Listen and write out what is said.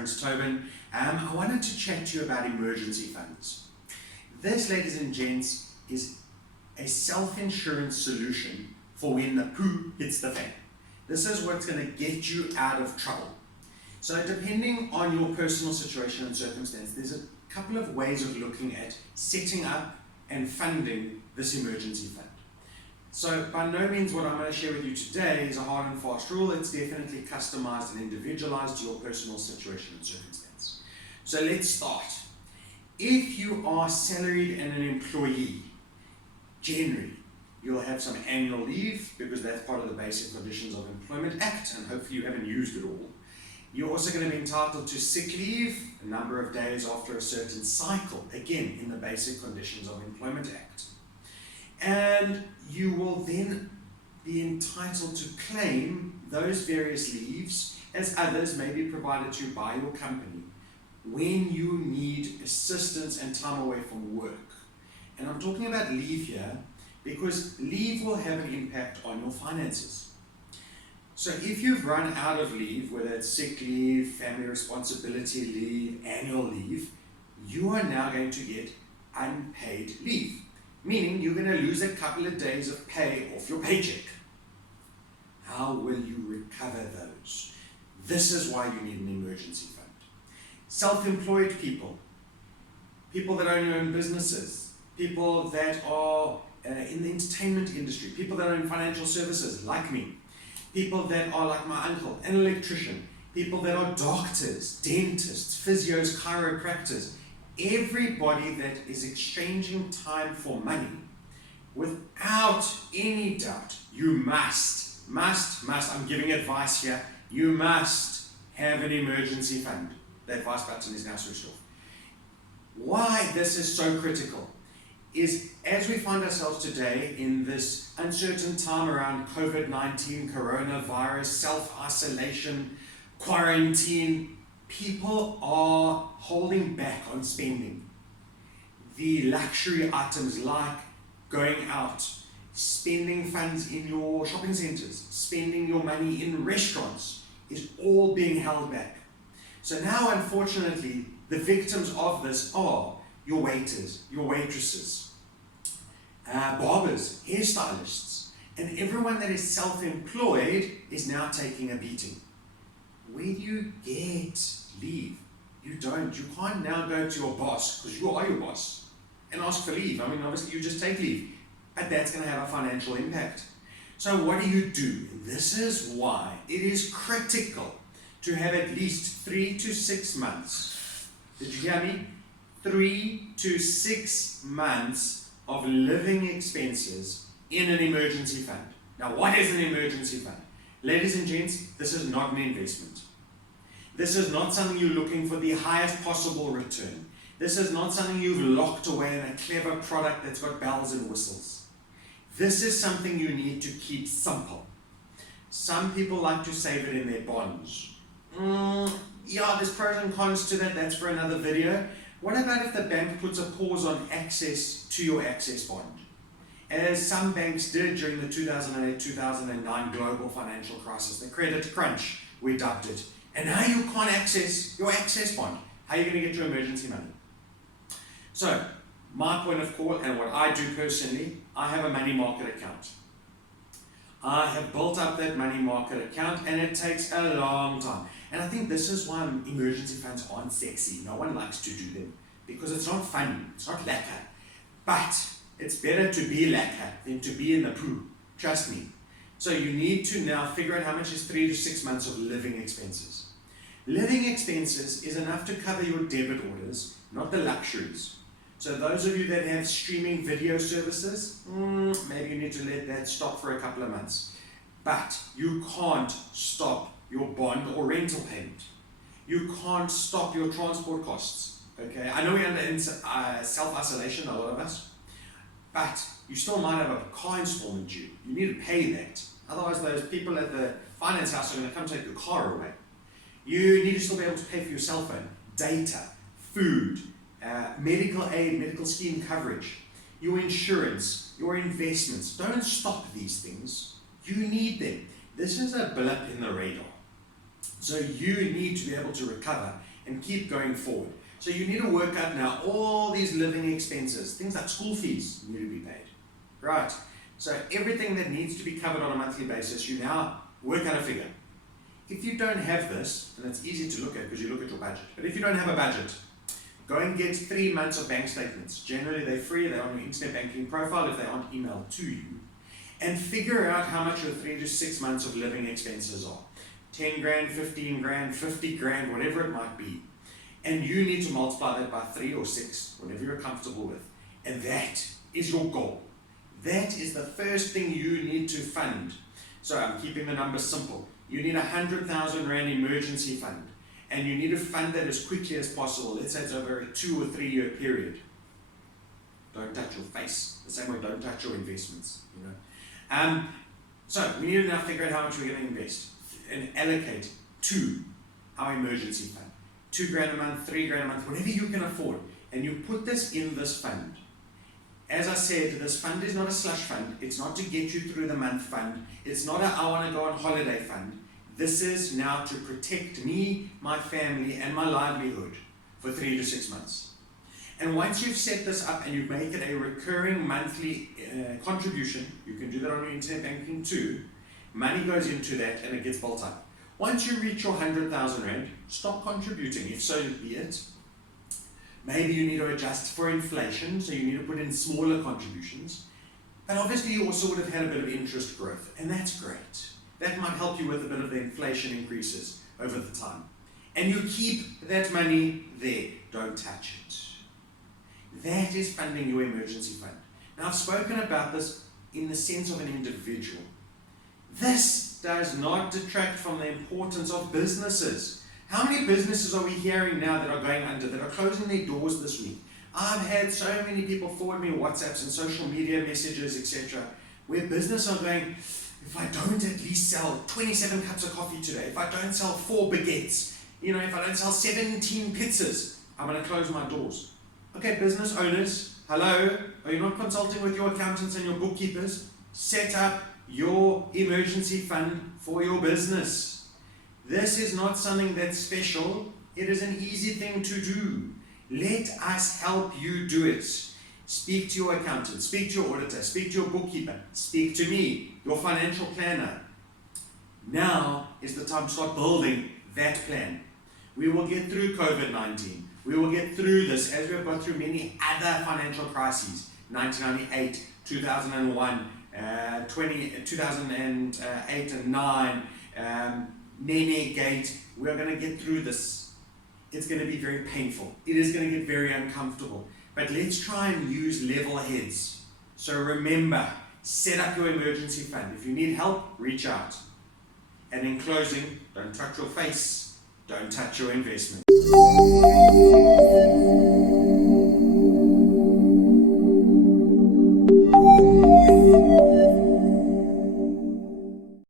Insurance Tobin. I wanted to chat to you about emergency funds. This, ladies and gents, is a self-insurance solution for when the poo hits the fan. This is what's going to get you out of trouble. So depending on your personal situation and circumstance, there's a couple of ways of looking at setting up and funding this emergency fund. So by no means what I'm going to share with you today is a hard and fast rule. It's definitely customized and individualized to your personal situation and circumstance. So let's start. If you are salaried and an employee, generally you'll have some annual leave because that's part of the Basic Conditions of Employment Act, and hopefully you haven't used it all. You're also going to be entitled to sick leave, a number of days after a certain cycle, again in the Basic Conditions of Employment Act. And you will then be entitled to claim those various leaves as others may be provided to you by your company when you need assistance and time away from work. And I'm talking about leave here because leave will have an impact on your finances. So if you've run out of leave, whether it's sick leave, family responsibility leave, annual leave, you are now going to get unpaid leave. Meaning you're going to lose a couple of days of pay off your paycheck. How will you recover those? This is why you need an emergency fund. Self-employed people, people that own their own businesses, people that are in the entertainment industry, people that are in financial services like me, people that are like my uncle, an electrician, people that are doctors, dentists, physios, chiropractors, everybody that is exchanging time for money, without any doubt, you must, I'm giving advice here, you must have an emergency fund. The advice button is now switched off. Why this is so critical is as we find ourselves today in this uncertain time around COVID-19, coronavirus, self-isolation, quarantine, people are holding back on spending. The luxury items like going out, spending funds in your shopping centers, spending your money in restaurants is all being held back. So now, unfortunately, the victims of this are your waiters, your waitresses, barbers, hairstylists, and everyone that is self-employed is now taking a beating. Where do you get leave? You don't. You can't now go to your boss, because you are your boss, and ask for leave. I mean, obviously you just take leave, but that's going to have a financial impact. So what do? This is why it is critical to have at least 3 to 6 months. Did you hear me? 3 to 6 months of living expenses in an emergency fund. Now, what is an emergency fund? Ladies and gents, this is not an investment. This is not something you're looking for the highest possible return. This is not something you've locked away in a clever product that's got bells and whistles. This is something you need to keep simple. Some people like to save it in their bonds. Yeah, there's pros and cons to that. That's for another video. What about if the bank puts a pause on access to your access bond? As some banks did during the 2008-2009 global financial crisis, the credit crunch, we dubbed it. And now you can't access your access bond. How are you going to get your emergency money? So, my point of call, and what I do personally, I have a money market account. I have built up that money market account, and it takes a long time. And I think this is why emergency funds aren't sexy. No one likes to do them because it's not fun, it's not lacquer. But it's better to be lacquer than to be in the poo. Trust me. So you need to now figure out how much is 3 to 6 months of living expenses. Living expenses is enough to cover your debit orders, not the luxuries. So those of you that have streaming video services, maybe you need to let that stop for a couple of months. But you can't stop your bond or rental payment. You can't stop your transport costs. Okay, I know we're under self-isolation, a lot of us, but you still might have a car installment due. You need to pay that. Otherwise, those people at the finance house are going to come take your car away. You need to still be able to pay for your cell phone, data, food, medical aid, medical scheme coverage, your insurance, your investments. Don't stop these things. You need them. This is a blip in the radar. So you need to be able to recover and keep going forward. So you need to work out now all these living expenses, things like school fees need to be paid. Right, so everything that needs to be covered on a monthly basis, you now work out a figure. If you don't have this, and it's easy to look at because you look at your budget, but if you don't have a budget, go and get 3 months of bank statements. Generally they're free, they're on your internet banking profile if they aren't emailed to you, and figure out how much your 3 to 6 months of living expenses are. 10 grand, 15 grand, 50 grand, whatever it might be. And you need to multiply that by 3 or 6, whatever you're comfortable with. And that is your goal. That is the first thing you need to fund. So I'm keeping the numbers simple. You need 100,000 Rand emergency fund. And you need to fund that as quickly as possible. Let's say it's over a 2 or 3 year period. Don't touch your face. The same way, don't touch your investments. So we need to now figure out how much we're going to invest and allocate to our emergency fund. 2 grand a month, 3 grand a month, whatever you can afford. And you put this in this fund. As I said, this fund is not a slush fund. It's not to get you through the month fund. It's not a I want to go on holiday fund. This is now to protect me, my family, and my livelihood for 3 to 6 months. And once you've set this up and you make it a recurring monthly contribution, you can do that on your internet banking too. Money goes into that and it gets built up. Once you reach your 100,000 Rand, stop contributing, if so be it. Maybe you need to adjust for inflation, so you need to put in smaller contributions. But obviously you also would have had a bit of interest growth, and that's great. That might help you with a bit of the inflation increases over the time. And you keep that money there. Don't touch it. That is funding your emergency fund. Now I've spoken about this in the sense of an individual. This does not detract from the importance of businesses. How many businesses are we hearing now that are going under, that are closing their doors this week? I've had so many people forward me WhatsApps and social media messages, etc., where businesses are going, if I don't at least sell 27 cups of coffee today, if I don't sell 4 baguettes, if I don't sell 17 pizzas, I'm going to close my doors. Okay, business owners, hello, are you not consulting with your accountants and your bookkeepers? Set up your emergency fund for your business. This is not something that's special. It is an easy thing to do. Let us help you do it. Speak to your accountant, speak to your auditor, speak to your bookkeeper, speak to me, your financial planner. Now is the time to start building that plan. We will get through COVID-19. We will get through this as we have gone through many other financial crises. 1998, 2001, 2008 and 9, Nene Gate. We are going to get through this. It's going to be very painful. It is going to get very uncomfortable. But let's try and use level heads. So remember, set up your emergency fund. If you need help, reach out. And in closing, don't touch your face. Don't touch your investment.